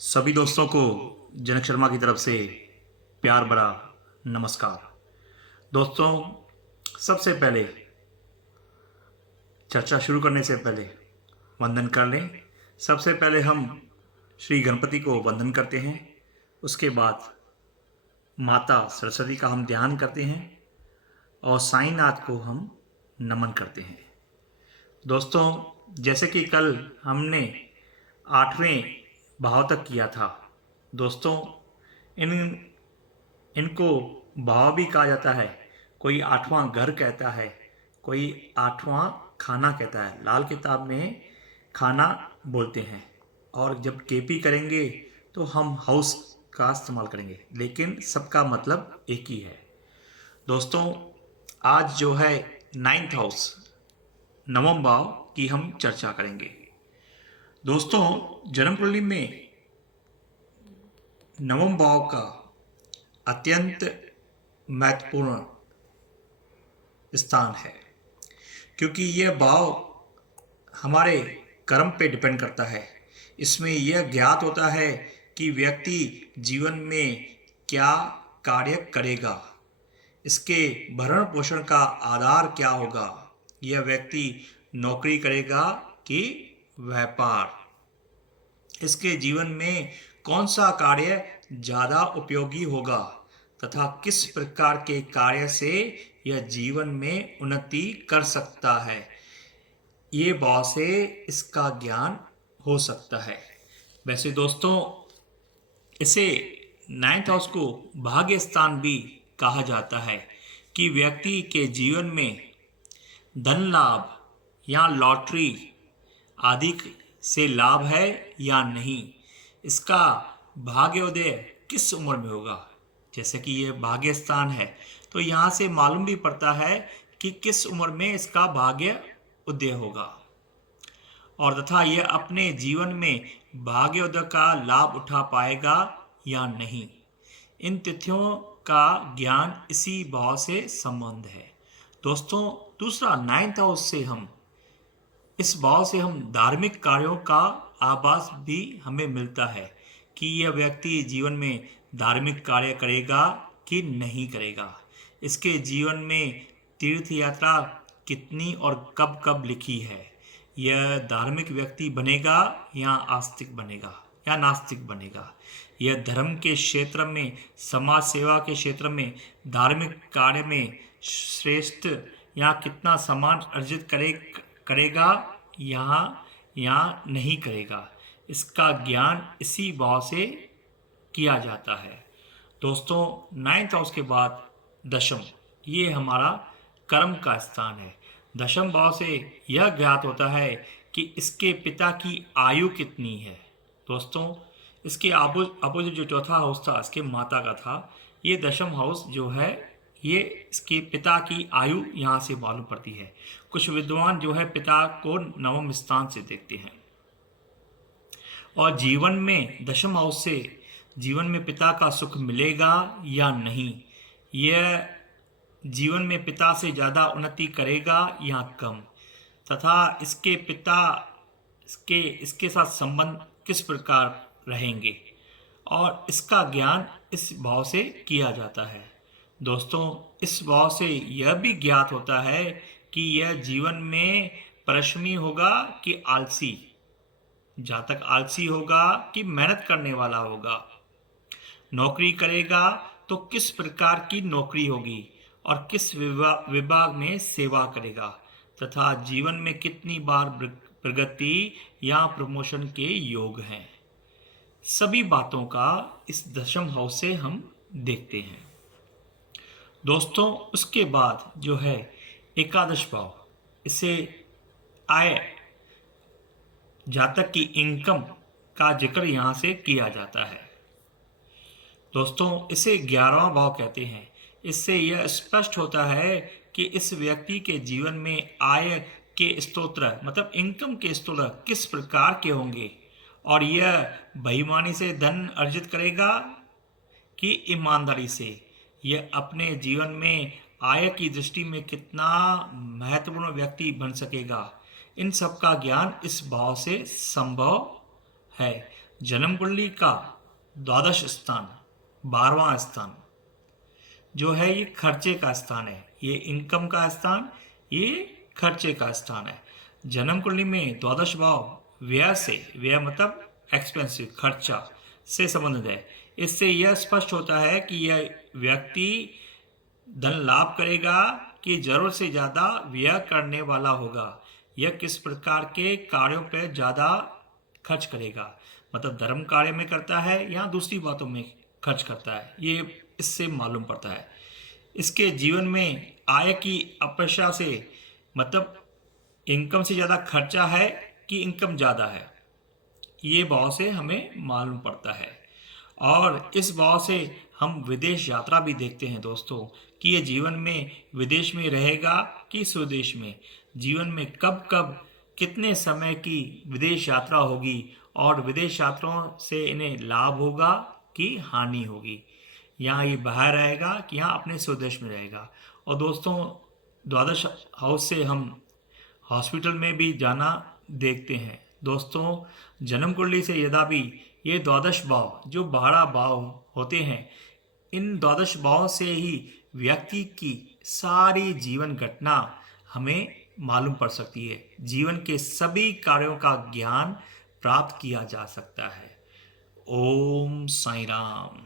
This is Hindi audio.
सभी दोस्तों को जनक शर्मा की तरफ से प्यार भरा नमस्कार। दोस्तों, सबसे पहले चर्चा शुरू करने से पहले वंदन कर लें। सबसे पहले हम श्री गणपति को वंदन करते हैं। उसके बाद माता सरस्वती का हम ध्यान करते हैं और साईनाथ को हम नमन करते हैं। दोस्तों, जैसे कि कल हमने 8वें भाव तक किया था। दोस्तों, इन इनको भाव भी कहा जाता है। कोई 8वां घर कहता है, कोई 8वां खाना कहता है। लाल किताब में खाना बोलते हैं और जब केपी करेंगे तो हम हाउस का इस्तेमाल करेंगे, लेकिन सबका मतलब एक ही है। दोस्तों, आज जो है 9th हाउस, नवम भाव की हम चर्चा करेंगे। दोस्तों, जन्म कुंडली में नवम भाव का अत्यंत महत्वपूर्ण स्थान है, क्योंकि यह भाव हमारे कर्म पे डिपेंड करता है। इसमें यह ज्ञात होता है कि व्यक्ति जीवन में क्या कार्य करेगा, इसके भरण पोषण का आधार क्या होगा, यह व्यक्ति नौकरी करेगा कि व्यापार, इसके जीवन में कौन सा कार्य ज़्यादा उपयोगी होगा तथा किस प्रकार के कार्य से यह जीवन में उन्नति कर सकता है, ये भाव से इसका ज्ञान हो सकता है। वैसे दोस्तों, इसे 9th हाउस को भाग्य स्थान भी कहा जाता है कि व्यक्ति के जीवन में धन लाभ या लॉटरी आदि से लाभ है या नहीं, इसका भाग्योदय किस उम्र में होगा। जैसे कि ये भाग्य स्थान है तो यहाँ से मालूम भी पड़ता है कि किस उम्र में इसका भाग्य उदय होगा और तथा यह अपने जीवन में भाग्योदय का लाभ उठा पाएगा या नहीं। इन तिथियों का ज्ञान इसी भाव से संबंध है। दोस्तों, दूसरा 9th हाउस से हम इस भाव से हम धार्मिक कार्यों का आभास भी हमें मिलता है कि यह व्यक्ति जीवन में धार्मिक कार्य करेगा कि नहीं करेगा, इसके जीवन में तीर्थ यात्रा कितनी और कब कब लिखी है, यह धार्मिक व्यक्ति बनेगा या आस्तिक बनेगा या नास्तिक बनेगा, यह धर्म के क्षेत्र में, समाज सेवा के क्षेत्र में, धार्मिक कार्य में श्रेष्ठ या कितना सम्मान अर्जित करेगा या नहीं करेगा, इसका ज्ञान इसी भाव से किया जाता है। दोस्तों, 9th हाउस के बाद दशम, ये हमारा कर्म का स्थान है। दशम भाव से यह ज्ञात होता है कि इसके पिता की आयु कितनी है। दोस्तों, इसके अपोजिट जो चौथा हाउस था इसके माता का था, ये दशम हाउस जो है ये इसके पिता की आयु यहाँ से मालूम पड़ती है। कुछ विद्वान जो है पिता को नवम स्थान से देखते हैं और जीवन में दशम हाउस से जीवन में पिता का सुख मिलेगा या नहीं, यह जीवन में पिता से ज़्यादा उन्नति करेगा या कम, तथा इसके पिता इसके साथ संबंध किस प्रकार रहेंगे और इसका ज्ञान इस भाव से किया जाता है। दोस्तों, इस भाव से यह भी ज्ञात होता है कि यह जीवन में परिश्रमी होगा कि आलसी, जातक आलसी होगा कि मेहनत करने वाला होगा, नौकरी करेगा तो किस प्रकार की नौकरी होगी और किस विभाग में सेवा करेगा, तथा जीवन में कितनी बार प्रगति या प्रमोशन के योग हैं। सभी बातों का इस दशम हाउस से हम देखते हैं। दोस्तों, उसके बाद जो है एकादश भाव, इसे आय, जातक की इनकम का जिक्र यहाँ से किया जाता है। दोस्तों, इसे 11वां भाव कहते हैं। इससे यह स्पष्ट होता है कि इस व्यक्ति के जीवन में आय के स्रोत मतलब इनकम के स्रोत किस प्रकार के होंगे और यह बेईमानी से धन अर्जित करेगा कि ईमानदारी से, यह अपने जीवन में आय की दृष्टि में कितना महत्वपूर्ण व्यक्ति बन सकेगा, इन सब का ज्ञान इस भाव से संभव है। जन्म कुंडली का द्वादश स्थान, 12वां स्थान जो है ये खर्चे का स्थान है। ये इनकम का स्थान, ये खर्चे का स्थान है। जन्म कुंडली में द्वादश भाव व्यय से, व्यय मतलब एक्सपेंसिव, खर्चा से संबंधित है। इससे यह स्पष्ट होता है कि यह व्यक्ति धन लाभ करेगा कि जरूरत से ज्यादा व्यय करने वाला होगा। यह किस प्रकार के कार्यों पर ज्यादा खर्च करेगा, मतलब धर्म कार्य में करता है या दूसरी बातों में खर्च करता है, ये इससे मालूम पड़ता है। इसके जीवन में आय की अपेक्षा से, मतलब इनकम से ज़्यादा खर्चा है कि इनकम ज़्यादा है, ये भाव से हमें मालूम पड़ता है। और इस भाव से हम विदेश यात्रा भी देखते हैं दोस्तों, कि ये जीवन में विदेश में रहेगा कि स्वदेश में, जीवन में कब कब कितने समय की विदेश यात्रा होगी और विदेश यात्राओं से इन्हें लाभ होगा कि हानि होगी, यहाँ ये बाहर रहेगा कि यहाँ अपने स्वदेश में रहेगा। और दोस्तों, द्वादश हाउस से हम हॉस्पिटल में भी जाना देखते हैं। दोस्तों, जन्म कुंडली से यदा भी ये द्वादश भाव जो 12 भाव होते हैं, इन द्वादश भाव से ही व्यक्ति की सारी जीवन घटना हमें मालूम पड़ सकती है। जीवन के सभी कार्यों का ज्ञान प्राप्त किया जा सकता है। ओम साई राम।